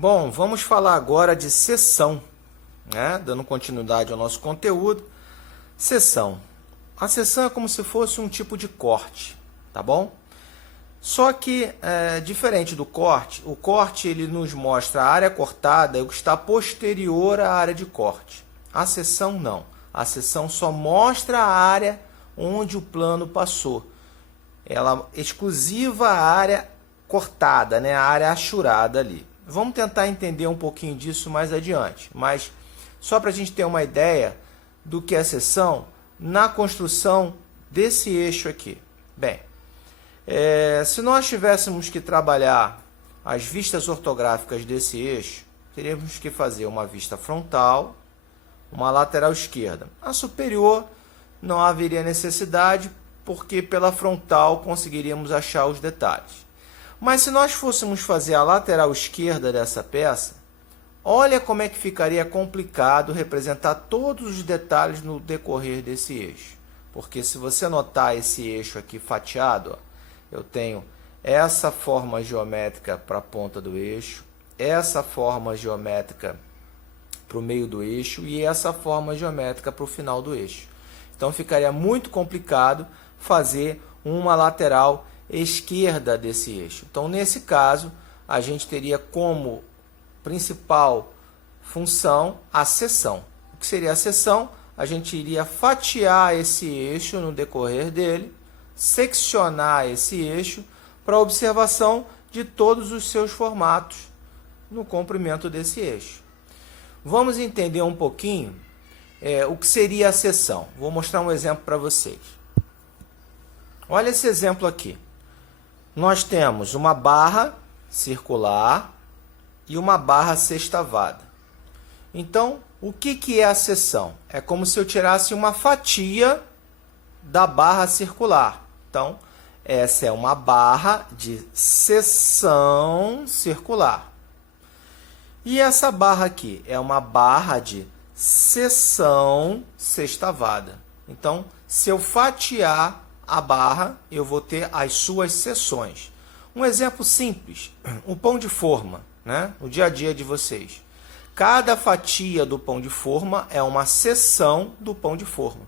Bom, vamos falar agora de seção, né? Dando continuidade ao nosso conteúdo. Seção. A seção é como se fosse um tipo de corte, tá bom? Só que, diferente do corte, o corte ele nos mostra a área cortada, o que está posterior à área de corte. A seção não. A seção só mostra a área onde o plano passou. Ela é exclusiva à área cortada, né? A área achurada ali. Vamos tentar entender um pouquinho disso mais adiante, mas só para a gente ter uma ideia do que é a seção na construção desse eixo aqui. Bem, se nós tivéssemos que trabalhar as vistas ortográficas desse eixo, teríamos que fazer uma vista frontal, uma lateral esquerda. A superior não haveria necessidade, porque pela frontal conseguiríamos achar os detalhes. Mas se nós fôssemos fazer a lateral esquerda dessa peça, olha como é que ficaria complicado representar todos os detalhes no decorrer desse eixo. Porque se você notar esse eixo aqui fatiado, ó, eu tenho essa forma geométrica para a ponta do eixo, essa forma geométrica para o meio do eixo e essa forma geométrica para o final do eixo. Então ficaria muito complicado fazer uma lateral esquerda desse eixo. Então, nesse caso, a gente teria como principal função a seção. O que seria a seção? A gente iria fatiar esse eixo no decorrer dele, seccionar esse eixo para observação de todos os seus formatos no comprimento desse eixo. Vamos entender um pouquinho o que seria a seção. Vou mostrar um exemplo para vocês. Olha esse exemplo aqui. Nós temos uma barra circular e uma barra sextavada. Então, o que é a seção? É como se eu tirasse uma fatia da barra circular. Então, essa é uma barra de seção circular. E essa barra aqui é uma barra de seção sextavada. Então, se eu fatiar a barra, eu vou ter as suas seções. Um exemplo simples, o pão de forma, né? No dia a dia de vocês. Cada fatia do pão de forma é uma seção do pão de forma.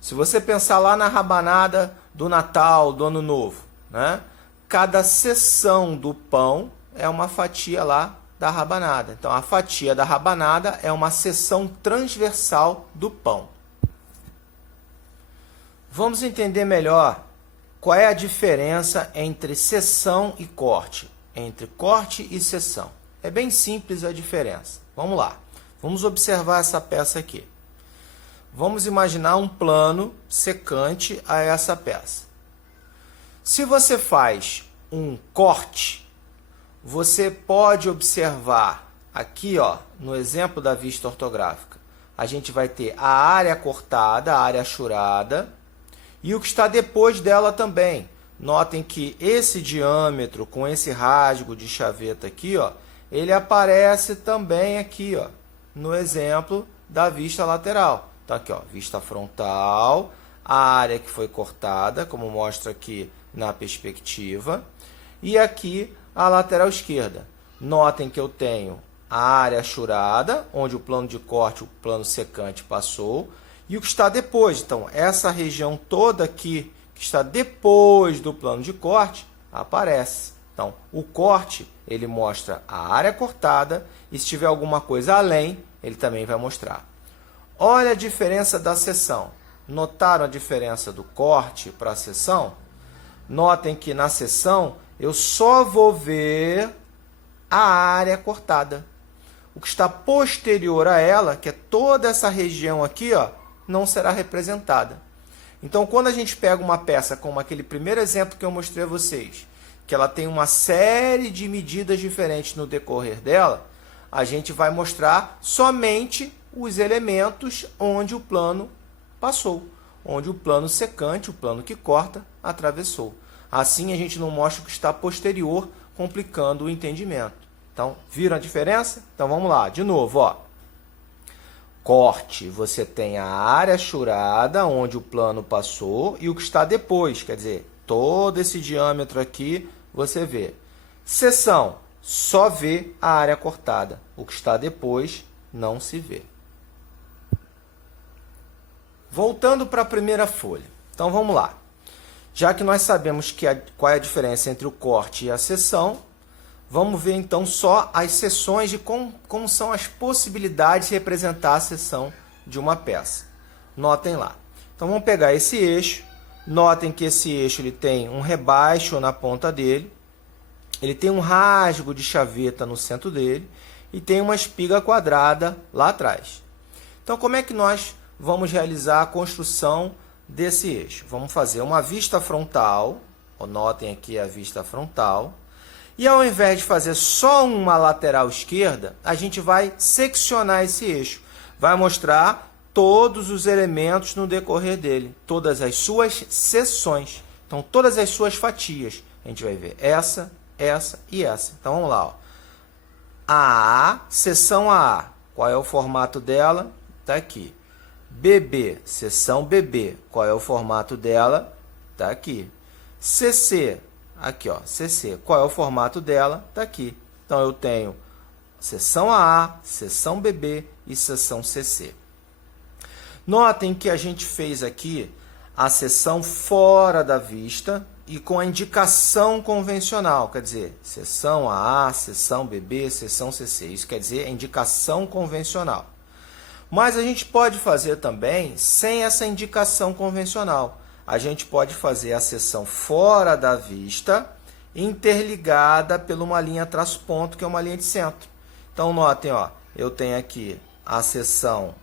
Se você pensar lá na rabanada do Natal, do Ano Novo, né? Cada seção do pão é uma fatia lá da rabanada. Então, a fatia da rabanada é uma seção transversal do pão. Vamos entender melhor qual é a diferença entre seção e corte, entre corte e seção. É bem simples a diferença. Vamos lá, vamos observar essa peça aqui. Vamos imaginar um plano secante a essa peça. Se você faz um corte, você pode observar aqui, ó, no exemplo da vista ortográfica, a gente vai ter a área cortada, a área achurada, e o que está depois dela também. Notem que esse diâmetro com esse rasgo de chaveta aqui, ó, ele aparece também aqui, ó, no exemplo da vista lateral. Então aqui, ó, vista frontal, a área que foi cortada, como mostra aqui na perspectiva, e aqui a lateral esquerda. Notem que eu tenho a área achurada, onde o plano de corte, o plano secante passou, e o que está depois. Então, essa região toda aqui, que está depois do plano de corte, aparece. Então, o corte, ele mostra a área cortada, e se tiver alguma coisa além, ele também vai mostrar. Olha a diferença da seção. Notaram a diferença do corte para a seção? Notem que na seção, eu só vou ver a área cortada. O que está posterior a ela, que é toda essa região aqui, ó, não será representada. Então, quando a gente pega uma peça como aquele primeiro exemplo que eu mostrei a vocês, que ela tem uma série de medidas diferentes no decorrer dela, a gente vai mostrar somente os elementos onde o plano passou, onde o plano secante, o plano que corta, atravessou. Assim, a gente não mostra o que está posterior, complicando o entendimento. Então, viram a diferença? Então, vamos lá, de novo, ó. Corte, você tem a área achurada, onde o plano passou, e o que está depois, quer dizer, todo esse diâmetro aqui, você vê. Seção, só vê a área cortada. O que está depois não se vê. Voltando para a primeira folha. Então vamos lá. Já que nós sabemos qual é a diferença entre o corte e a seção, vamos ver então só as seções de como são as possibilidades de representar a seção de uma peça. Notem lá. Então vamos pegar esse eixo. Notem que esse eixo ele tem um rebaixo na ponta dele. Ele tem um rasgo de chaveta no centro dele. E tem uma espiga quadrada lá atrás. Então como é que nós vamos realizar a construção desse eixo? Vamos fazer uma vista frontal. Notem aqui a vista frontal. E ao invés de fazer só uma lateral esquerda, a gente vai seccionar esse eixo. Vai mostrar todos os elementos no decorrer dele, todas as suas seções. Então, todas as suas fatias. A gente vai ver essa, essa e essa. Então, vamos lá. Ó. AA, seção AA. Qual é o formato dela? Está aqui. BB, seção BB. Qual é o formato dela? Está aqui. CC, aqui, ó, CC. Qual é o formato dela? Está aqui. Então, eu tenho seção AA, seção BB e seção CC. Notem que a gente fez aqui a seção fora da vista e com a indicação convencional. Quer dizer, seção AA, seção BB, seção CC. Isso quer dizer a indicação convencional. Mas a gente pode fazer também sem essa indicação convencional. A gente pode fazer a seção fora da vista interligada por uma linha traço-ponto, que é uma linha de centro. Então, notem, ó, eu tenho aqui a seção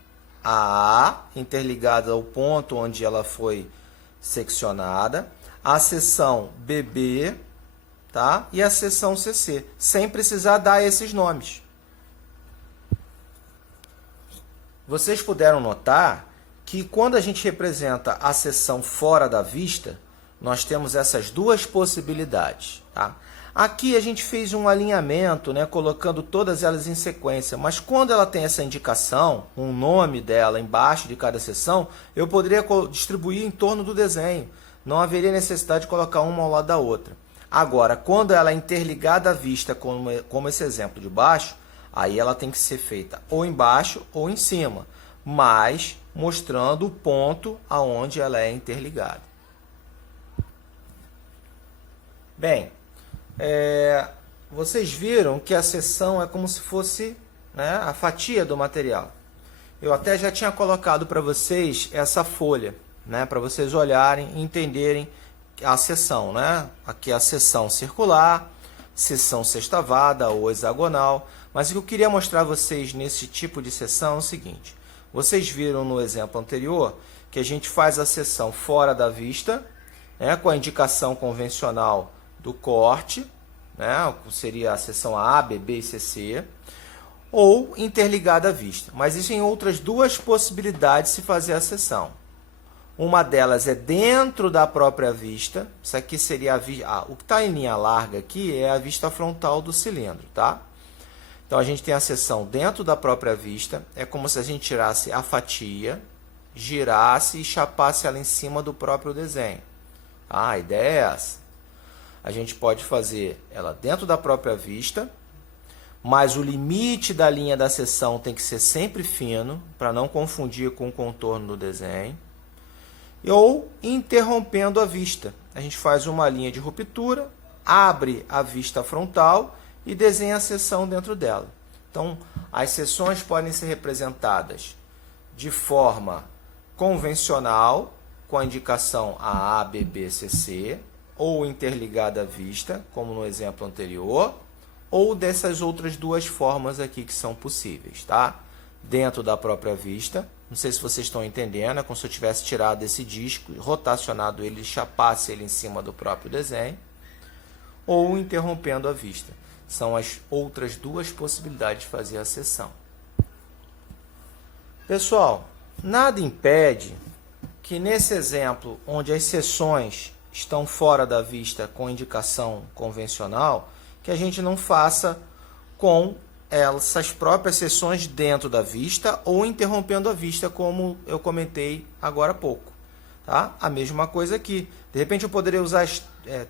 AA interligada ao ponto onde ela foi seccionada, a seção BB, tá? E a seção CC, sem precisar dar esses nomes. Vocês puderam notar que quando a gente representa a seção fora da vista, nós temos essas duas possibilidades. Tá? Aqui a gente fez um alinhamento, né, colocando todas elas em sequência, mas quando ela tem essa indicação, um nome dela embaixo de cada seção, eu poderia distribuir em torno do desenho. Não haveria necessidade de colocar uma ao lado da outra. Agora, quando ela é interligada à vista, como esse exemplo de baixo, aí ela tem que ser feita ou embaixo ou em cima, mas mostrando o ponto aonde ela é interligada. Bem, vocês viram que a seção é como se fosse, né, a fatia do material. Eu até já tinha colocado para vocês essa folha, né, para vocês olharem e entenderem a seção. Né? Aqui é a seção circular, seção sextavada ou hexagonal. Mas o que eu queria mostrar a vocês nesse tipo de seção é o seguinte. Vocês viram no exemplo anterior que a gente faz a seção fora da vista, né, com a indicação convencional do corte, né, seria a seção A, BB e CC, ou interligada à vista. Mas existem outras duas possibilidades de se fazer a seção. Uma delas é dentro da própria vista. Isso aqui seria o que está em linha larga aqui é a vista frontal do cilindro, tá? Então, a gente tem a seção dentro da própria vista. É como se a gente tirasse a fatia, girasse e chapasse ela em cima do próprio desenho. A ideia é essa. A gente pode fazer ela dentro da própria vista, mas o limite da linha da seção tem que ser sempre fino, para não confundir com o contorno do desenho. Ou interrompendo a vista. A gente faz uma linha de ruptura, abre a vista frontal e desenha a seção dentro dela. Então, as seções podem ser representadas de forma convencional, com a indicação AA, BB, CC, ou interligada à vista, como no exemplo anterior, ou dessas outras duas formas aqui que são possíveis, tá? Dentro da própria vista, não sei se vocês estão entendendo, é como se eu tivesse tirado esse disco, rotacionado ele, chapasse ele em cima do próprio desenho, ou interrompendo a vista. São as outras duas possibilidades de fazer a seção. Pessoal, nada impede que nesse exemplo, onde as seções estão fora da vista com indicação convencional, que a gente não faça com essas próprias seções dentro da vista ou interrompendo a vista, como eu comentei agora há pouco. Tá? A mesma coisa aqui. De repente eu poderia usar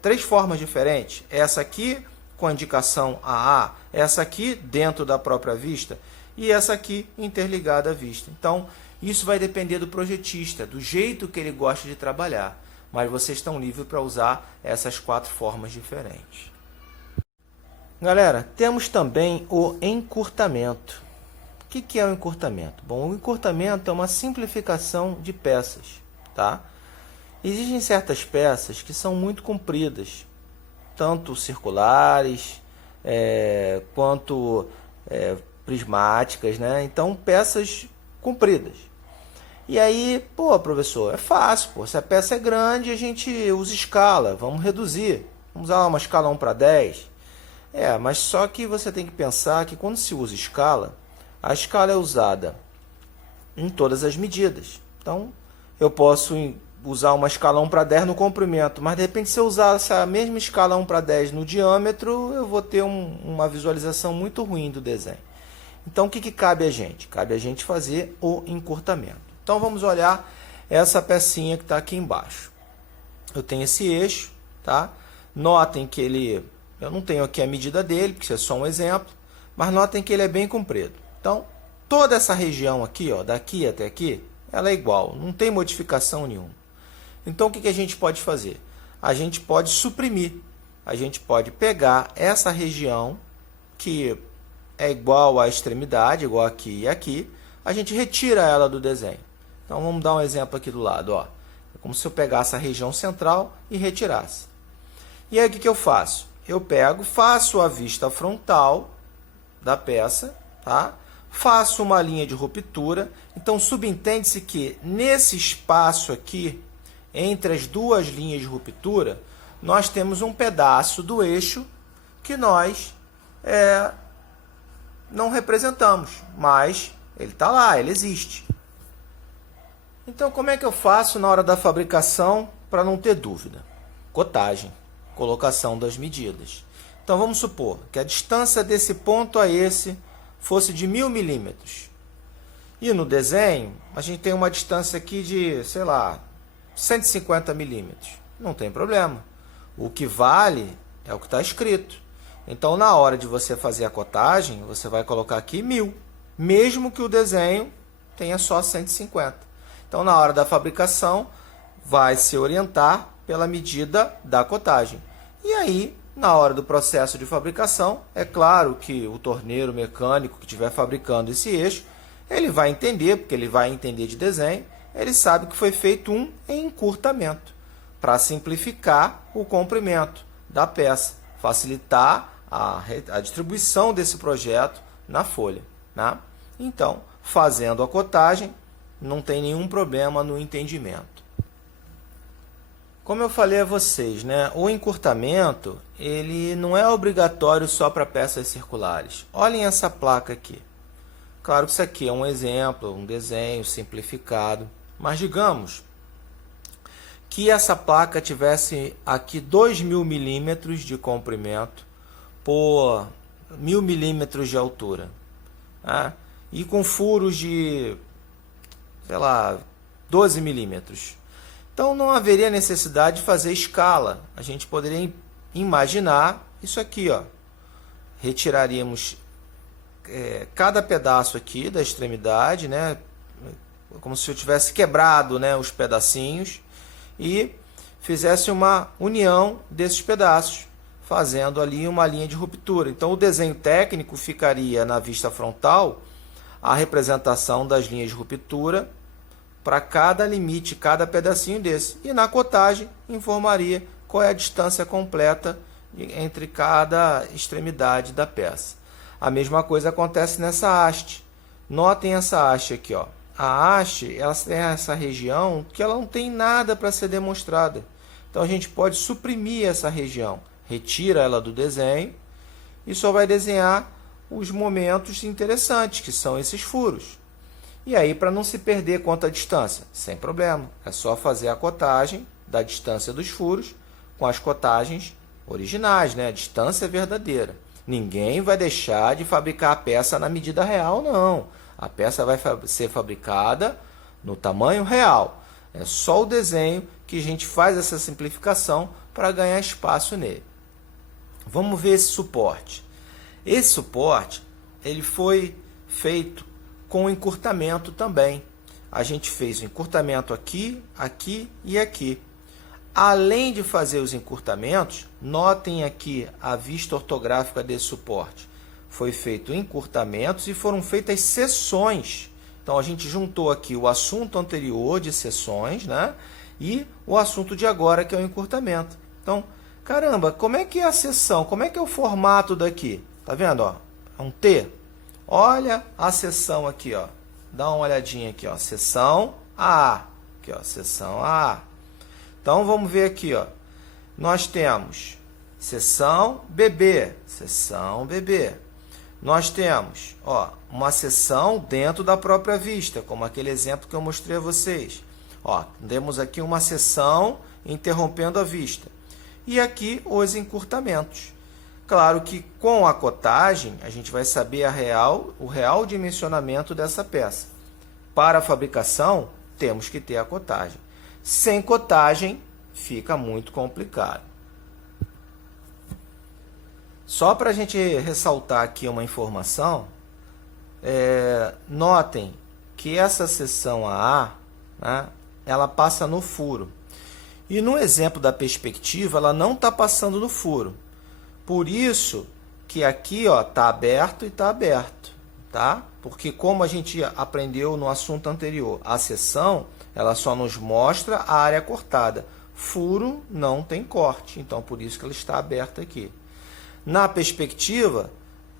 três formas diferentes. Essa aqui, com a indicação AA, essa aqui dentro da própria vista e essa aqui interligada à vista. Então, isso vai depender do projetista, do jeito que ele gosta de trabalhar, mas vocês estão livres para usar essas 4 formas diferentes. Galera, temos também o encurtamento. O que é o encurtamento? Bom, o encurtamento é uma simplificação de peças, tá? Existem certas peças que são muito compridas, tanto circulares quanto prismáticas, né? Então, peças compridas. E aí, pô, professor, é fácil, pô. Se a peça é grande, a gente usa escala, vamos reduzir. Vamos usar uma escala 1:10. Mas só que você tem que pensar que quando se usa escala, a escala é usada em todas as medidas. Então, eu posso usar uma escala 1:10 no comprimento, mas de repente se eu usar essa mesma escala 1:10 no diâmetro, eu vou ter uma visualização muito ruim do desenho. Então, o que cabe a gente? Cabe a gente fazer o encurtamento. Então, vamos olhar essa pecinha que está aqui embaixo. Eu tenho esse eixo, tá? Notem que eu não tenho aqui a medida dele, porque isso é só um exemplo, mas notem que ele é bem comprido. Então, toda essa região aqui, ó, daqui até aqui, ela é igual, não tem modificação nenhuma. Então, o que a gente pode fazer? A gente pode suprimir. A gente pode pegar essa região, que é igual à extremidade, igual aqui e aqui, a gente retira ela do desenho. Então, vamos dar um exemplo aqui do lado. Ó. É como se eu pegasse a região central e retirasse. E aí, o que eu faço? Eu pego, faço a vista frontal da peça, tá? Faço uma linha de ruptura. Então, subentende-se que nesse espaço aqui, entre as duas linhas de ruptura, nós temos um pedaço do eixo que nós não representamos, mas ele está lá, ele existe. Então, como é que eu faço na hora da fabricação para não ter dúvida? Cotagem, colocação das medidas. Então, vamos supor que a distância desse ponto a esse fosse de 1000 milímetros. E no desenho, a gente tem uma distância aqui de, sei lá, 150 milímetros. Não tem problema. O que vale é o que está escrito. Então, na hora de você fazer a cotagem, você vai colocar aqui 1000, mesmo que o desenho tenha só 150. Então, na hora da fabricação, vai se orientar pela medida da cotagem. E aí, na hora do processo de fabricação, é claro que o torneiro mecânico que estiver fabricando esse eixo, ele vai entender, porque ele vai entender de desenho, ele sabe que foi feito um encurtamento para simplificar o comprimento da peça, facilitar a distribuição desse projeto na folha, né? Então, fazendo a cotagem, não tem nenhum problema no entendimento. Como eu falei a vocês, né, o encurtamento ele não é obrigatório só para peças circulares. Olhem essa placa aqui. Claro que isso aqui é um exemplo, um desenho simplificado, mas digamos que essa placa tivesse aqui 2000 milímetros de comprimento por 1000 milímetros de altura, né? E com furos de, sei lá, 12 milímetros. Então, não haveria necessidade de fazer escala. A gente poderia imaginar isso aqui, ó. Retiraríamos cada pedaço aqui da extremidade, né? Como se eu tivesse quebrado, né, os pedacinhos e fizesse uma união desses pedaços, fazendo ali uma linha de ruptura. Então, o desenho técnico ficaria na vista frontal a representação das linhas de ruptura para cada limite, cada pedacinho desse. E na cotagem informaria qual é a distância completa entre cada extremidade da peça. A mesma coisa acontece nessa haste. Notem essa haste aqui, ó. A haste, ela tem essa região que ela não tem nada para ser demonstrada. Então a gente pode suprimir essa região, retira ela do desenho e só vai desenhar os momentos interessantes, que são esses furos. E aí, para não se perder quanto à distância, sem problema, é só fazer a cotagem da distância dos furos com as cotagens originais, né? A distância verdadeira. Ninguém vai deixar de fabricar a peça na medida real, não. A peça vai ser fabricada no tamanho real. É só o desenho que a gente faz essa simplificação para ganhar espaço nele. Vamos ver esse suporte. Esse suporte ele foi feito com encurtamento também. A gente fez o encurtamento aqui, aqui e aqui. Além de fazer os encurtamentos, notem aqui a vista ortográfica desse suporte. Foi feito encurtamentos e foram feitas seções. Então, a gente juntou aqui o assunto anterior de seções, né? E o assunto de agora, que é o encurtamento. Então, caramba, como é que é a seção? Como é que é o formato daqui? Tá vendo, ó? É um T. Olha a seção aqui, ó. Dá uma olhadinha aqui, ó. Seção A. Aqui, ó. Seção A. Então, vamos ver aqui, ó. Nós temos seção BB. Seção BB. Nós temos, ó, uma seção dentro da própria vista, como aquele exemplo que eu mostrei a vocês. Ó, temos aqui uma seção interrompendo a vista. E aqui os encurtamentos. Claro que com a cotagem, a gente vai saber o real dimensionamento dessa peça. Para a fabricação, temos que ter a cotagem. Sem cotagem, fica muito complicado. Só para a gente ressaltar aqui uma informação, notem que essa seção AA, né, ela passa no furo. E no exemplo da perspectiva, ela não está passando no furo. Por isso que aqui está aberto e está aberto. Tá? Porque como a gente aprendeu no assunto anterior, a seção ela só nos mostra a área cortada. Furo não tem corte, então por isso que ela está aberta aqui. Na perspectiva,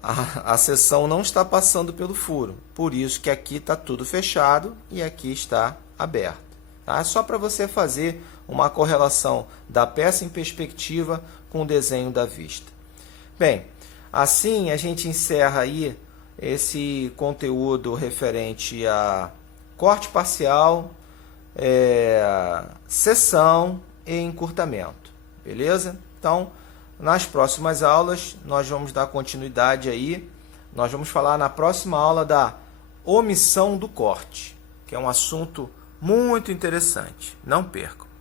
a seção não está passando pelo furo, por isso que aqui está tudo fechado e aqui está aberto. Tá? Só para você fazer uma correlação da peça em perspectiva com o desenho da vista. Bem, assim a gente encerra aí esse conteúdo referente a corte parcial, seção e encurtamento. Beleza? Então, nas próximas aulas, nós vamos dar continuidade aí. Nós vamos falar na próxima aula da omissão do corte, que é um assunto muito interessante. Não percam!